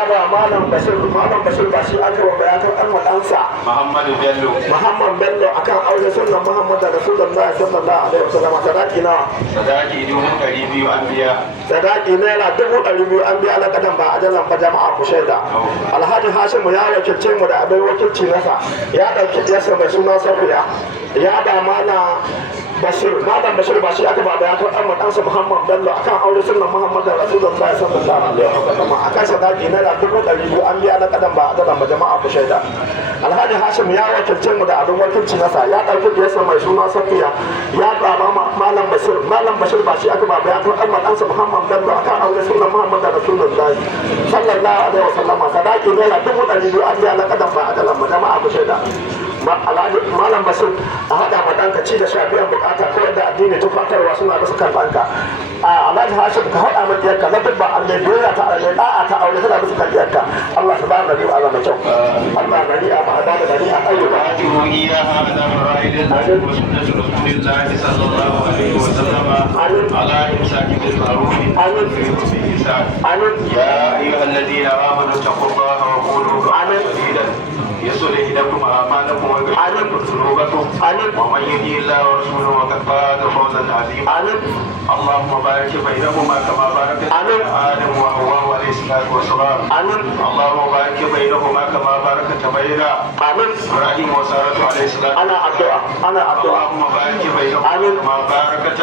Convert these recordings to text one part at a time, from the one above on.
aba malam bashir ba shi aka wa bayatar an wadansa Muhammadu Bello Muhammad Bello akan aure sunan Muhammad Rasulullahi sallallahu alaihi wasallam sadaki nawa sadaki 200 an biya sadaki naira 200 an biya alƙadan ba ajalan ba jama'a ku shaida Alhaji Hashim ya wakilce mu da abin wakilci nasa ya dauki yasa mai suna Safiya ya ba mana malam bashir ba shi aka ba da ya karɓar matansa Muhammad Bello akan aure sunan Muhammad Rasulullahi sallallahu alaihi wasallam akan sadaki naira 200 an biya alƙadan ba ajalan ba jama'a ku shaida Alhaji Hashim ya wakilce mu da abin wakilci nasa ya dauki yasa mai suna Safiya ya ba malam bashir ba shi aka ba da ya karɓar matansa Muhammad Bello akan aure sunan Muhammad Rasulullahi sallallahu alaihi wasallam sadaki naira 200 an biya alƙadan ba ajalan ba jama'a ku shaida malam basir a haɗa ma ɗanka ci da sha biyan bukata kawai da addini tufatarwa suna da su karɓanka a alhaji hashim ka haɗa ma ɗiyarka na duk ba allai doya ta allai ɗa'a ta aure tana da su karɓiyarka Allah su ba da biyu a zama kyau Allah na ni'a ba a ba da ni'a ayyuka إياها على فرائض الله وسنة رسول الله صلى الله عليه وسلم على إمساك بالمعروف بالإحسان يا أيها الذين آمنوا اتقوا الله وقولوا قولا سديدا يصلح لكم أعمالكم ويغفر لكم ذنوبكم ومن يطع الله ورسوله فقد فاز فوزا عظيما اللهم بارك بينهما كما باركت بين آدم وحواء عليه الصلاة والسلام اللهم بارك بينهما كما باركت بين إبراهيم وسارة عليه السلام أنا اللهم بارك بينهما كما باركت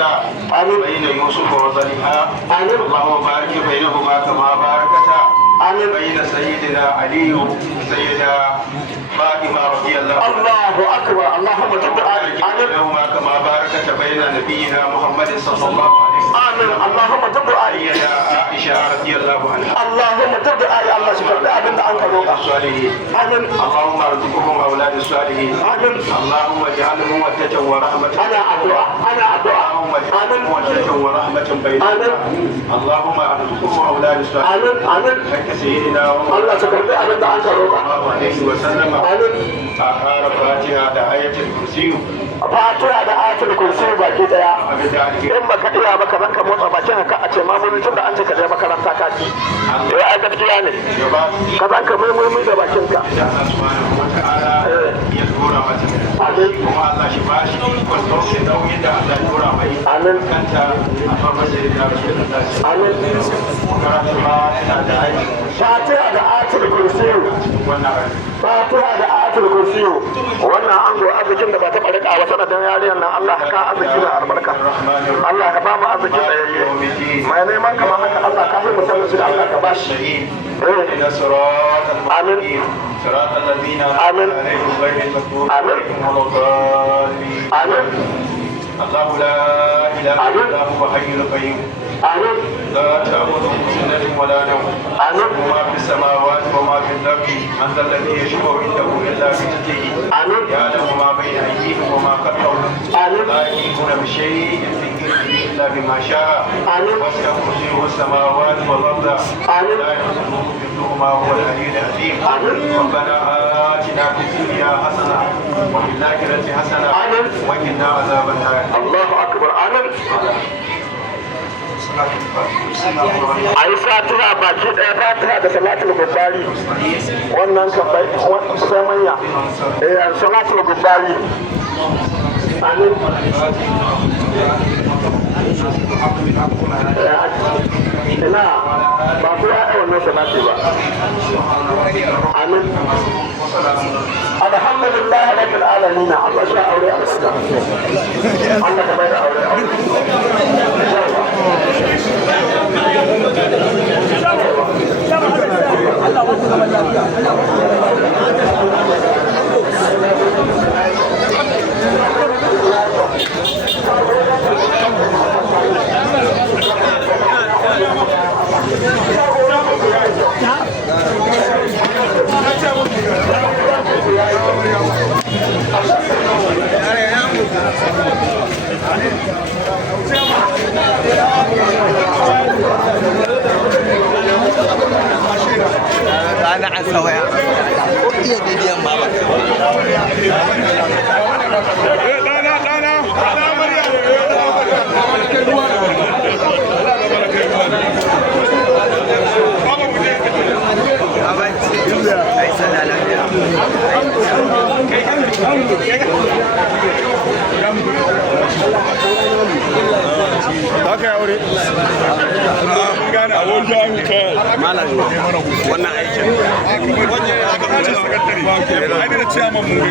بين يوسف وزليها اللهم بارك بينهما كما باركت بين سيدنا علي سيدنا فاطمة رضي الله أكبر اللهم تبارك بينهما كما باركت بين نبينا محمد صلى الله عليه وسلم آمين اللهم تبارك سيدنا عائشة رضي الله عنها اللهم تبارك الله سبحانه أبدا أنك روح الصالحين آمين اللهم ارزقهم أولاد الصالحين آمين اللهم اجعلهم مودة ورحمة أنا أدعى اللهم اجعلهم مودة ورحمة بيننا اللهم ارزقهم أولاد الصالحين آمين سيدنا الله سبحانه أبدا أنك روح صلى الله عليه وسلم آمين أخار فاتحة آية الكرسي fatiha da ayatul kursi baki daya in baka iya baka ranka motsa bakin ka a ce mamunin tun da an ce ka je makaranta ka ci to ai gaskiya ne ka zanka mai da bakin ka amin kuma Allah shi ba shi ikon dauke nauyin da Allah ya dora mai amin kanta a farmashin da Rasulullahi amin karatu ba yana da aiki fatiha da ayatul kursi wannan fatiha da ayatul kursi wannan an zo arzikin da ba ta barka a sanadin yariyar nan Allah ka arziki da albarka Allah ka ba mu arziki tsayayye mai neman kamar haka Allah ka yi musamman da Allah ka bashi إلى صراط المستقيم صراط الذين آمين عليهم غير المغضوب آمين عليهم ولا الضالين آمين الله لا إله إلا هو حي القيوم آمين لا تأخذه سنة ولا نوم آمين وما في السماوات وما في الأرض من ذا الذي يشفع عنده إلا بإذنه آمين يعلم ما بين أيديهم وما خلفهم آمين لا يحيطون بشيء في علمه إلا بما شاء آمين وسع كرسيه السماوات والأرض آمين لا يحزنه حفظهما وهو العلي العظيم ربنا آتنا في الدنيا حسنة وفي الآخرة حسنة آمين وقنا عذاب النار الله أكبر آمين a yi fatiha baki ɗaya fatiha da salatul gubbari wannan kan bai sai manya salatul gubbari amin ina ba ku ya wannan salati ba amin alhamdulillah rabbil alamin Allah sha aure a suka Allah ka bai da aure Ana an sawaya. Iya bidiyon ba ba. Dana. Haka ya wuri. Gane abokin kai. Malam wannan aikin. Wannan ya kamata sakatare. Ai da ciyaman mu.